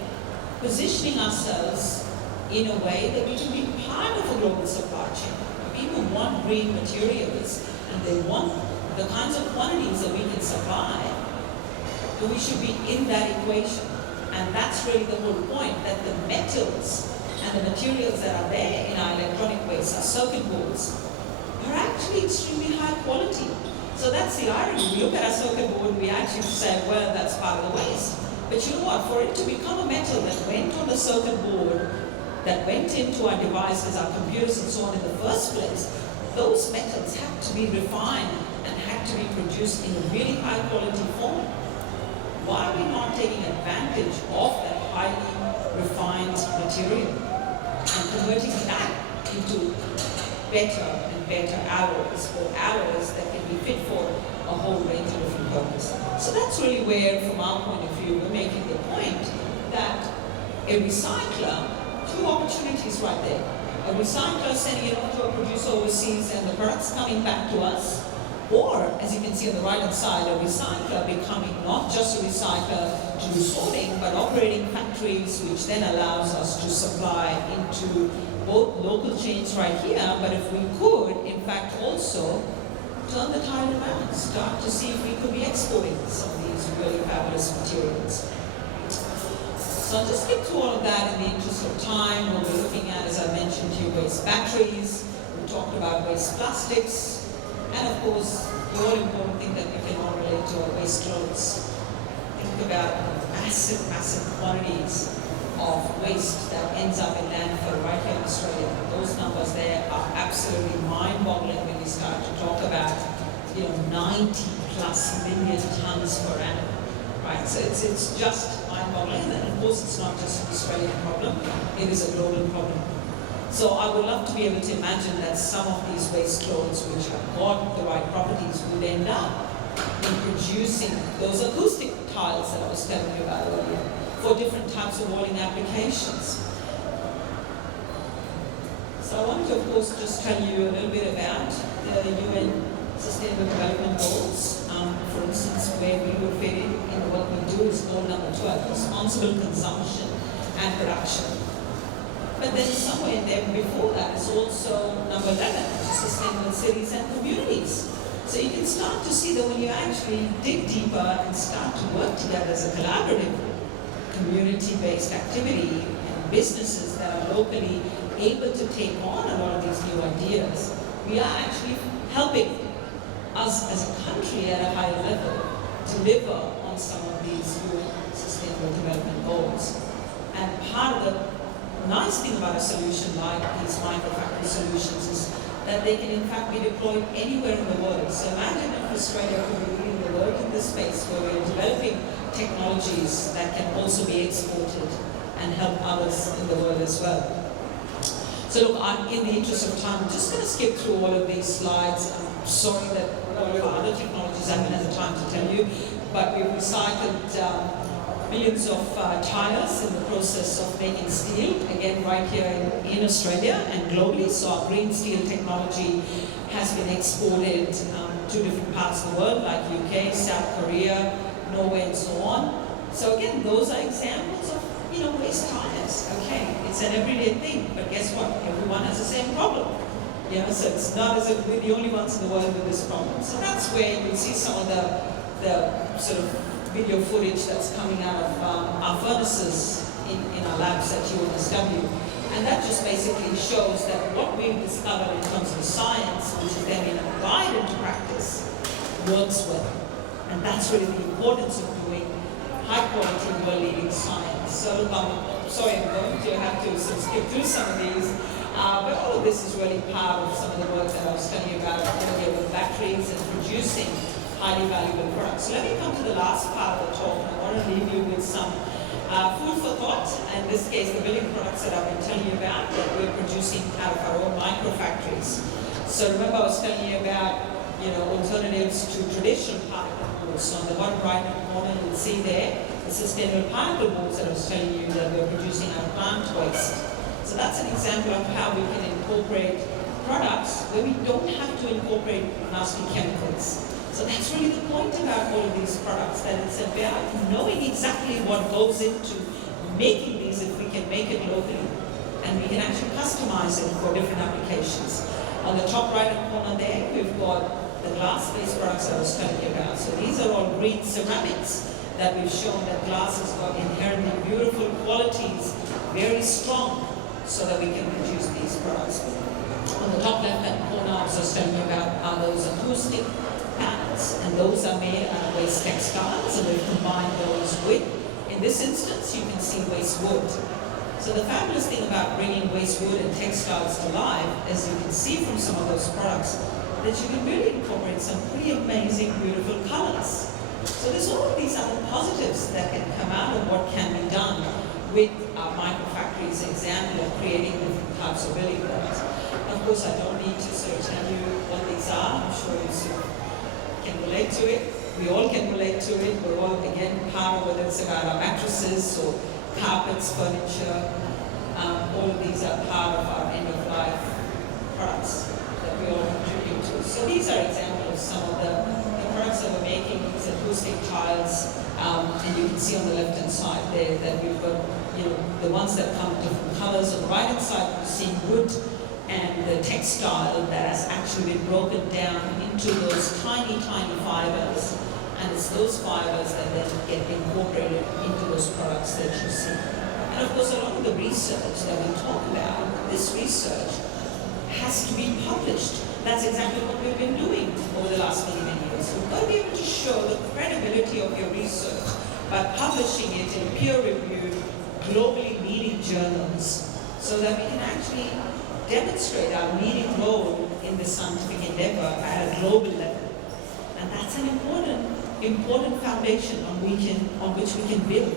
positioning ourselves in a way that we can be part of a global supply chain. People want green materials and they want the kinds of quantities that we can supply, but we should be in that equation. And that's really the whole point, that the metals and the materials that are there in our electronic waste, our circuit boards, are actually extremely high quality. So that's the irony. We look at our circuit board and we actually say, well, that's part of the waste. But you know what? For it to become a metal that went on the circuit board, that went into our devices, our computers and so on in the first place, those metals had to be refined and had to be produced in a really high quality form. Why are we not taking advantage of that highly refined material and converting that into better and better alloys, or alloys that can be fit for a whole range of different purposes? So that's really where, from our point of view, we're making the point that a recycler, two opportunities right there. A recycler sending it off to a producer overseas and the product's coming back to us. Or, as you can see on the right hand side, a recycler becoming not just a recycler to do sorting, but operating factories, which then allows us to supply into both local chains right here, but if we could, in fact, also turn the tide around, start to see if we could be exporting some of these really fabulous materials. So I'll just skip through all of that in the interest of time. We'll be looking at, as I mentioned to you, waste batteries. We talked about waste plastics. And of course, the all important thing that we can all relate to are waste drones. Think about massive, massive quantities of waste that ends up in landfill right here in Australia. Those numbers there are absolutely mind-boggling when you start to talk about, 90 plus million tons per annum, right? So it's just mind-boggling, and of course it's not just an Australian problem, it is a global problem. So I would love to be able to imagine that some of these waste clothes which have got the right properties would end up in producing those acoustic tiles that I was telling you about earlier for different types of walling applications. So I want to, of course, just tell you a little bit about the UN Sustainable Development Goals. For instance, where we would fit in the work we do is goal number 12, responsible consumption and production. But then somewhere in there before that is also number 11, which is sustainable cities and communities. So you can start to see that when you actually dig deeper and start to work together as a collaborative, community-based activity and businesses that are locally able to take on a lot of these new ideas, we are actually helping us as a country at a higher level deliver on some of these UN Sustainable Development Goals. And part of the nice thing about a solution like these microfactory solutions is that they can in fact be deployed anywhere in the world. So imagine if Australia could be leading the world in this space where we're developing technologies that can also be exported and help others in the world as well. So look, in the interest of time, I'm just going to skip through all of these slides. I'm sorry that all of our other technologies I haven't had the time to tell you, but we've recycled millions of tires in the process of making steel, again right here in Australia and globally. So our green steel technology has been exported to different parts of the world like UK, South Korea, Norway and so on. So again, those are examples of waste tires. Okay, it's an everyday thing, but guess what? Everyone has the same problem. So it's not as if we're the only ones in the world with this problem. So that's where you'll see some of the sort of video footage that's coming out of our furnaces in our labs at UNSW. And that just basically shows that what we've discovered in terms of science, which has then been applied into practice, works well. And that's really the importance of doing high quality, world-leading science. So look, I'm sorry, I'm going to have to sort of skip through some of these. But all of this is really part of some of the work that I was telling you about earlier with batteries and producing highly valuable products. So let me come to the last part of the talk. I want to leave you with some food for thought. In this case, the building products that I've been telling you about that we're producing out of our own microfactories. So remember I was telling you about alternatives to traditional particle boards. So on the bottom right corner you'll see there the sustainable particle boards that I was telling you that we're producing out of plant waste. So that's an example of how we can incorporate products where we don't have to incorporate nasty chemicals. So that's really the point about all of these products, that it's about knowing exactly what goes into making these if we can make it locally. And we can actually customize it for different applications. On the top right corner there, we've got the glass-based products I was telling you about. So these are all green ceramics that we've shown that glass has got inherently beautiful qualities, very strong, so that we can produce these products. On the top left-hand corner, I was just telling you about are those acoustic panels, and those are made out of waste textiles, and we've combined those with, in this instance, you can see waste wood. So the fabulous thing about bringing waste wood and textiles to life, as you can see from some of those products, that you can really incorporate some pretty amazing, beautiful colors. So there's all of these other positives that can come out of what can be done with our microfactories, example of creating different types of building products. Of course, I don't need to sort of tell you what these are. I'm sure you sort of can relate to it. We all can relate to it. We're all, again, part of whether it's about our mattresses or carpets, furniture. All of these are part of our end-of-life products that we all contribute to. So these are examples of some of the products that we're making, these acoustic tiles, and you can see on the left-hand side there that we've got, the ones that come in different colors. On the right-hand side, you're seeing wood and the textile that has actually been broken down into those tiny, tiny fibers. And it's those fibers that then get incorporated into those products that you see. And of course, a lot of the research that we talk about, this research has to be published. That's exactly what we've been doing over the last many, many years. We've got to be able to show the credibility of your research by publishing it in peer-reviewed, globally leading journals so that we can actually demonstrate our leading role in this scientific endeavor at a global level. And that's an important foundation on which we can build.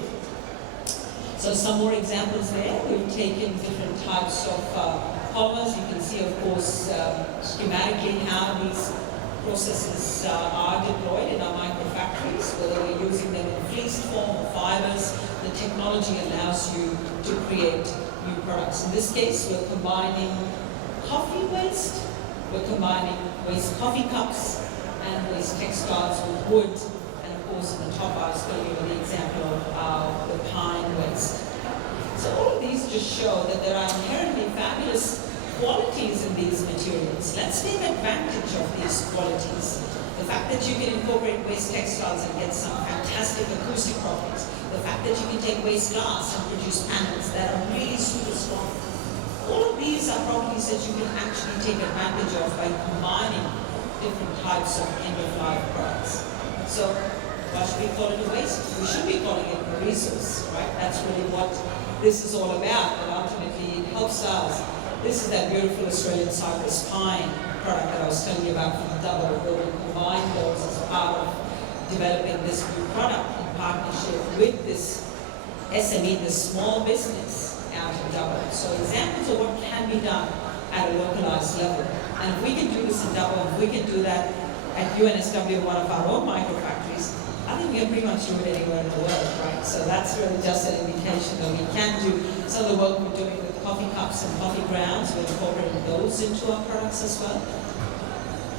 So some more examples there. We've taken different types of polymers. You can see, of course, schematically how these processes are deployed in our microfactories, whether we're using them in fleeced form or fibers. The technology allows you to create new products. In this case, we're combining coffee waste, we're combining waste coffee cups, and waste textiles with wood. And of course, in the top, I was telling you the example of the pine waste. So all of these just show that there are inherently fabulous qualities in these materials. Let's take advantage of these qualities. The fact that you can incorporate waste textiles and get some fantastic acoustic properties. The fact that you can take waste glass and produce panels that are really super strong. All of these are properties that you can actually take advantage of by combining different types of end-of-life products. So, why should we call it a waste? We should be calling it a resource, right? That's really what this is all about, and ultimately it helps us. This is that beautiful Australian cypress pine product that I was telling you about from Double, where we combine those as part of developing this new product in partnership with this SME, this small business out of Double. So examples of what can be done at a localized level. And if we can do this in Double, if we can do that at UNSW, one of our own microfactories, I think we can pretty much do it anywhere in the world, right? So that's really just an indication that we can do some of the work we're doing with coffee cups and coffee grounds. We're incorporating those into our products as well.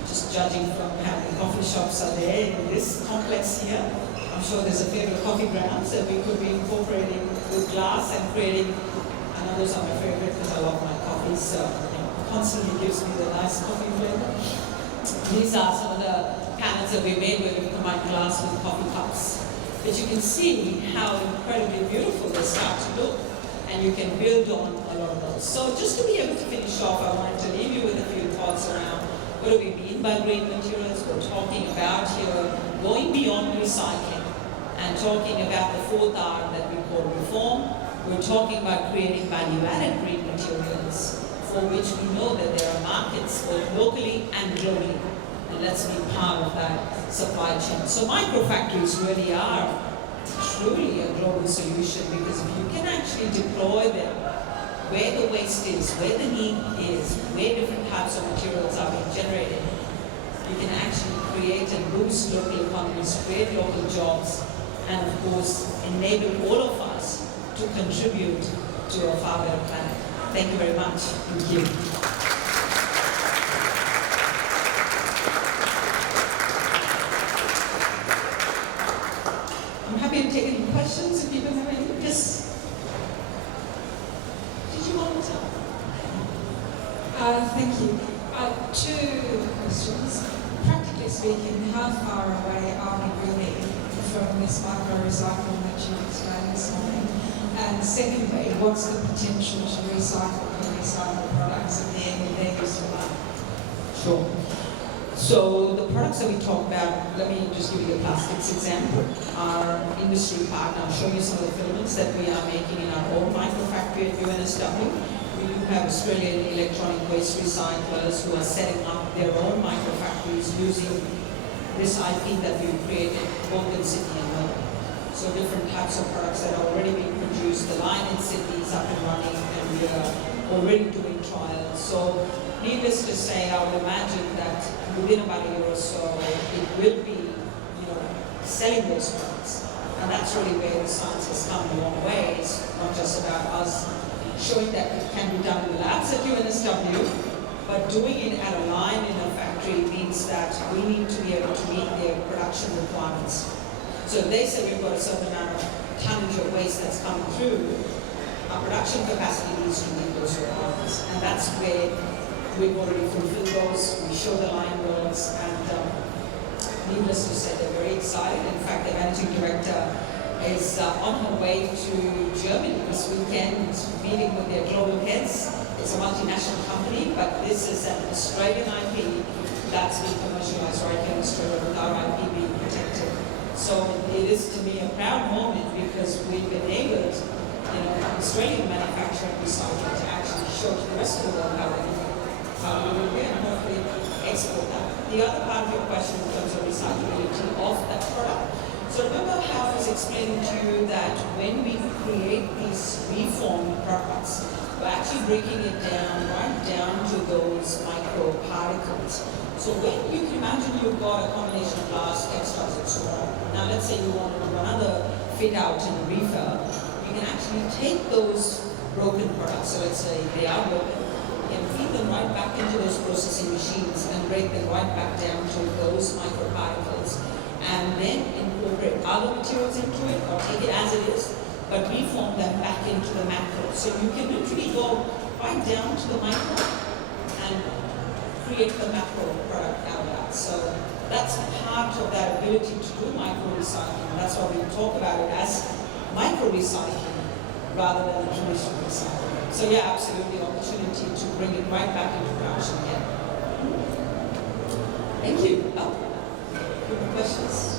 Just judging from how many coffee shops are there in this complex here, I'm sure there's a fair bit of coffee grounds that we could be incorporating with glass and creating. I know those are my favorite because I love my coffee, so it constantly gives me the nice coffee flavor. These are some of the panels that we made where we combine glass with coffee cups. But you can see how incredibly beautiful they start to look, and you can build on a lot of those. So just to be able to finish off, I wanted to leave you with a few thoughts around what do we mean by green materials. We're talking about here going beyond recycling and talking about the fourth R that we call reform. We're talking about creating value-added green materials for which we know that there are markets both locally and globally. And let's be part of that supply chain. So microfactories really are truly a global solution, because if you can actually deploy them where the waste is, where the need is, where different types of materials are being generated, you can actually create and boost local economies, create local jobs, and of course enable all of us to contribute to a far better planet. Thank you very much. Thank you. I'm happy to take any questions if people have any. Yes. Did you want to tell? Thank you. Two questions. Practically speaking, how far away are we really from this micro-recycling that you explained this morning? And secondly, what's the potential to recycle and recycle products at the end of their useful life? Sure. So the products that we talk about, let me just give you the plastics example. Our industry partner, I'll show you some of the filaments that we are making in our own microfactory at UNSW. We do have Australian electronic waste recyclers who are setting up their own microfactories using this IP that we've created both in Sydney and Melbourne. So different types of products that are already being produced. The line in Sydney is up and running, and we are already doing trials. So needless to say, I would imagine that within about a year or so, it will be, selling those products. And that's really where the science has come a long way. It's not just about us showing that it can be done in the labs at UNSW, but doing it at a line in a factory means that we need to be able to meet their production requirements. So if they say we've got a certain amount of tonnage of waste that's coming through, our production capacity needs to meet those requirements. And that's where we've already fulfilled those. We show the line works, and needless to say, they're very excited. In fact, the managing director is on her way to Germany this weekend, meeting with their global heads. It's a multinational company, but this is an Australian IP that's being commercialized right here in Australia with our IP being protected. So it is, to me, a proud moment, because we've enabled Australian manufacturer recycling to actually show to the rest of the world how we do it and hopefully export that. The other part of your question in terms of recyclability of that product. So remember how I was explaining to you that when we create these reformed products, we're actually breaking it down, right down to those microparticles. So when you can imagine you've got a combination of glass, textiles, and so on. Now let's say you want to do another fit out and refurb. You can actually take those broken products, so let's say they are broken, and feed them right back into those processing machines and break them right back down to those microparticles, and then incorporate other materials into it, or take it as it is, but reform them back into the macro. So you can literally go right down to the micro and create the macro product out of that. So that's part of that ability to do micro recycling. That's why we talk about it as micro recycling rather than traditional recycling. So yeah, absolutely opportunity to bring it right back into production again. Thank you. Oh, any questions?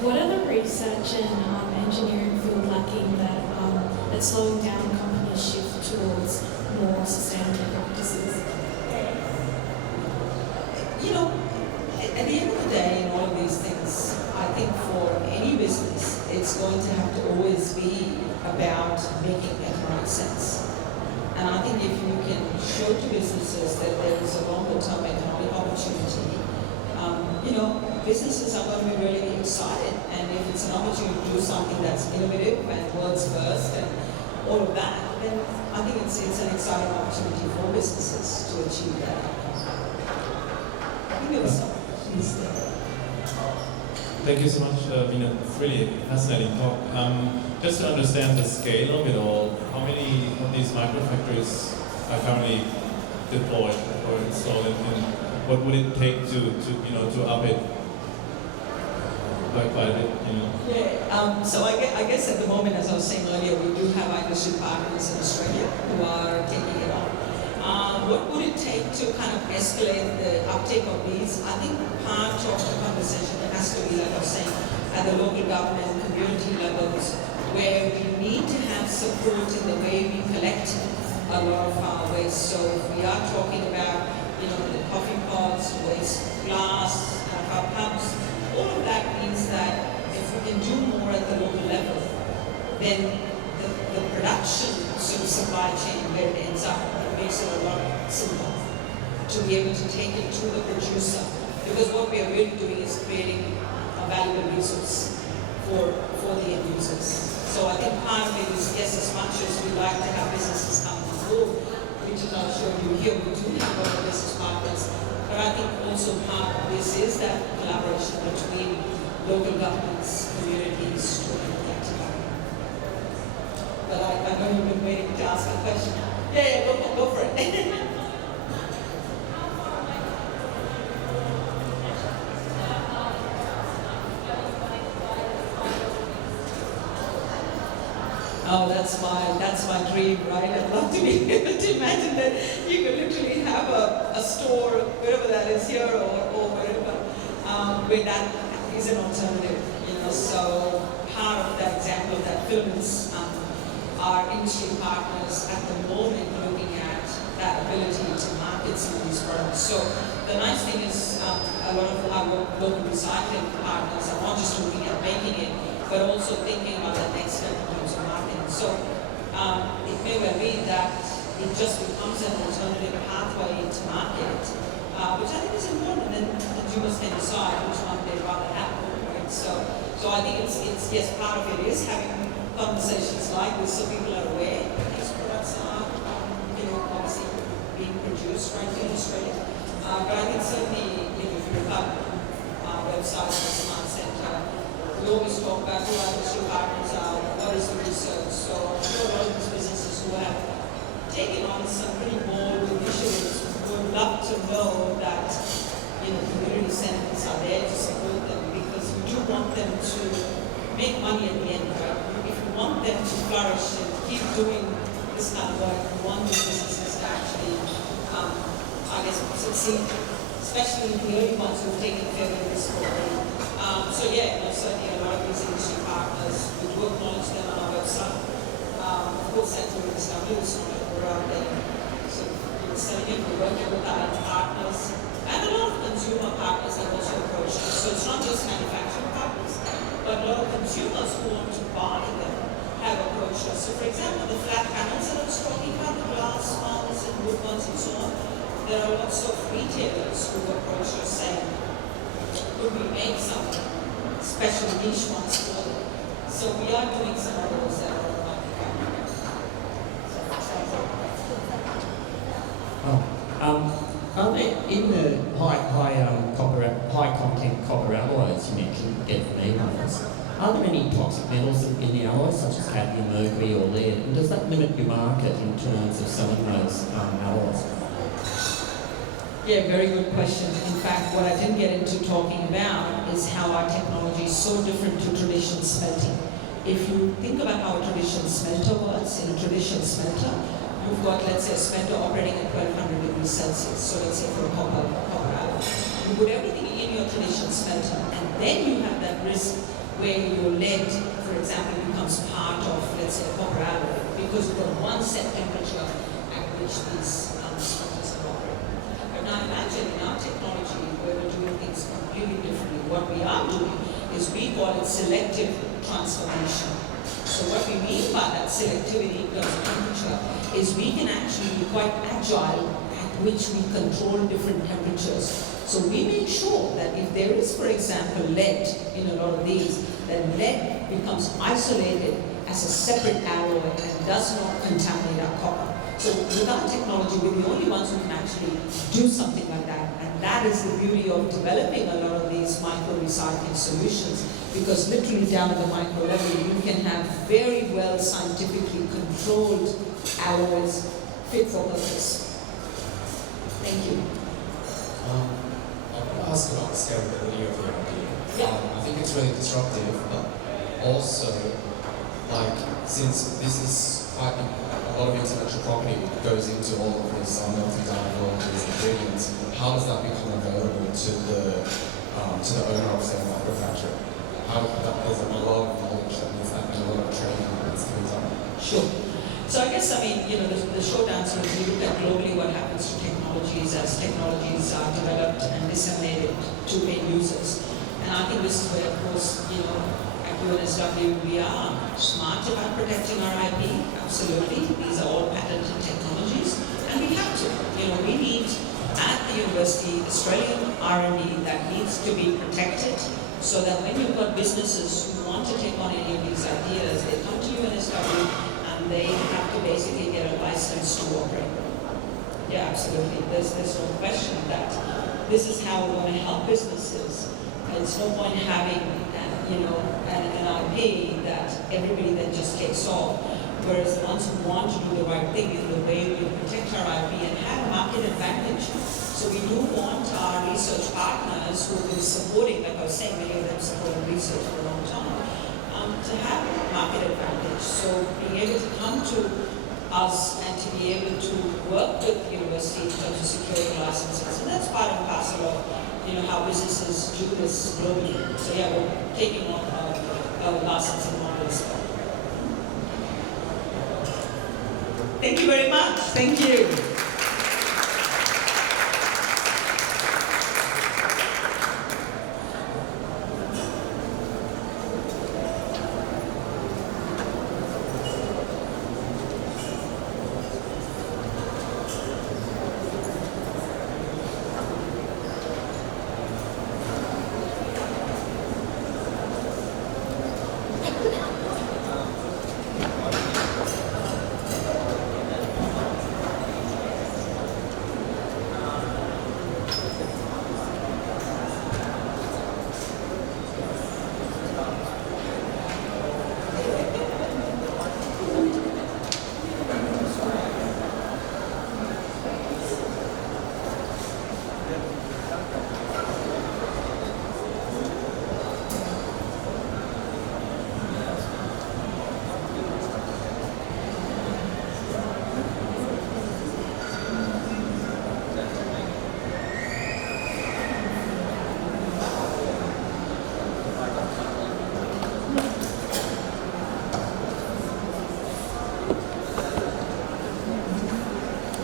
What are the research and engineering field lacking that's slowing down companies' shift towards more sustainable practices? At the end of the day, in all of these things, I think for any business, it's going to have to always be about making economic sense. And I think if you can show to businesses that there is a longer-term economic opportunity, businesses are going to be really excited. And if it's an opportunity to do something that's innovative and world's first and all of that, then I think it's an exciting opportunity for businesses to achieve that outcome. I think there was some questions there. Thank you so much, Veena. It's really a fascinating talk. Just to understand the scale of it all, how many of these microfactories are currently deployed or installed, and what would it take to up it by a bit? Yeah. So I guess at the moment, as I was saying earlier, we do have industry partners in Australia who are taking it on. What would it take to kind of escalate the uptake of these? I think part of the conversation has to be, like I was saying, at the local government, community levels, where we need to have support in the way we collect a lot of our waste. So if we are talking about, the coffee pots, waste glass, our pumps, all of that means that if we can do more at the local level, then the production sort of supply chain where it ends up, it makes it a lot simpler to be able to take it to the producer. Because what we are really doing is creating a valuable resource for the end users. So I think part of it is, yes, as much as we like to have businesses come on board, which is I'll show you here, we do have a lot of business partners, but I think also part of this is that collaboration between local governments, communities, to implement it. But I know you've been waiting to ask a question. Yeah, go for it. Oh, that's my dream, right? I'd love to be able to imagine that you could literally have a store, wherever that is, here or wherever, where that is an alternative. So part of that example of that filaments, our industry partners at the moment looking at that ability to market some of these products. So the nice thing is a lot of our local recycling partners are not just looking at making it, but also thinking about that next step in terms of marketing. So it may well be that it just becomes an alternative pathway into market, which I think is important, and then consumers can decide which one they'd rather have. Right? So I think it's yes, part of it is having conversations like this so people are aware that these products are obviously being produced right here in Australia. But I think certainly if you look up our website, the Smart Centre, we always talk about who our industry partners are, what is the research. So I'm sure a lot of these businesses who have taken on some pretty bold initiatives would love to know that community centers are there to support them, because we do want them to make money at the end, right? If we want them to flourish and keep doing this kind of work, we want these businesses to actually, succeed. So especially the early ones who've taken a fair bit of risk already. So yeah, certainly a lot of these industry partners, we do acknowledge them on our website. Of course, Chatswood is not around there. So studying, we're working with our partners, and a lot of consumer partners have also approached us. So it's not just manufacturing partners, but a lot of consumers who want to buy them have approached us. So for example, the flat panels that I was talking about, the glass ones and wood ones and so on, there are lots of retailers who approach us saying, could we make some special niche ones for them? So we are doing some of those that are Are there, in the high content copper alloys you mentioned, definitely ones, are there any toxic metals in the alloys, such as cadmium, mercury, or lead? And does that limit your market in terms of selling those alloys? Yeah, very good question. In fact, what I didn't get into talking about is how our technology is so different to traditional smelting. If you think about how a traditional smelter works, in a traditional smelter, you've got, let's say, a smelter operating at 1200 degrees Celsius, so let's say for a copper alloy. You put everything in your traditional smelter, and then you have that risk where your lead, for example, becomes part of, let's say, a copper alloy, because you've got one set temperature at which these smelters are operating. But now imagine in our technology, where we're doing things completely differently. What we are doing is we call it selective transformation. So what we mean by that selectivity in terms of temperature is we can actually be quite agile at which we control different temperatures. So we make sure that if there is, for example, lead in a lot of these, then lead becomes isolated as a separate alloy and does not contaminate our copper. So with our technology, we're the only ones who can actually do something like that. And that is the beauty of developing a lot of these micro-recycling solutions, because literally down at the micro level, you can have very well scientifically controlled alloys fit for purpose. Thank you. I want to ask about the scalability of your idea. Yeah. I think it's really disruptive, but also, since this is quite a lot of intellectual property goes into all of this melting down of all of these ingredients, how does that become available to the owner of, say, a microfactory? There's a lot of knowledge that needs that and a lot of training that needs to be done. Sure. So I guess, the short answer is we look at globally what happens to technologies as technologies are developed and disseminated to end users. And I think this is where, of course, at UNSW, we are smart about protecting our IP, absolutely. These are all patented technologies, and we have to. We need, at the university, Australian R&D that needs to be protected, so that when you've got businesses who want to take on any of these ideas, they come to UNSW and they have to basically get a license to operate. Yeah, absolutely. There's no question of that. This is how we're going to help businesses. It's no point having an IP that everybody then just takes off. Whereas the ones who want to do the right thing is the way we protect our IP and have a market advantage. So we do want our research partners who have been supporting, like I was saying, many of them supporting research for a long time, to have market advantage. So being able to come to us and to be able to work with the university in terms of securing licenses. And that's part and parcel of how businesses do this globally. So yeah, we're taking on a licensing model as well. Thank you very much. Thank you.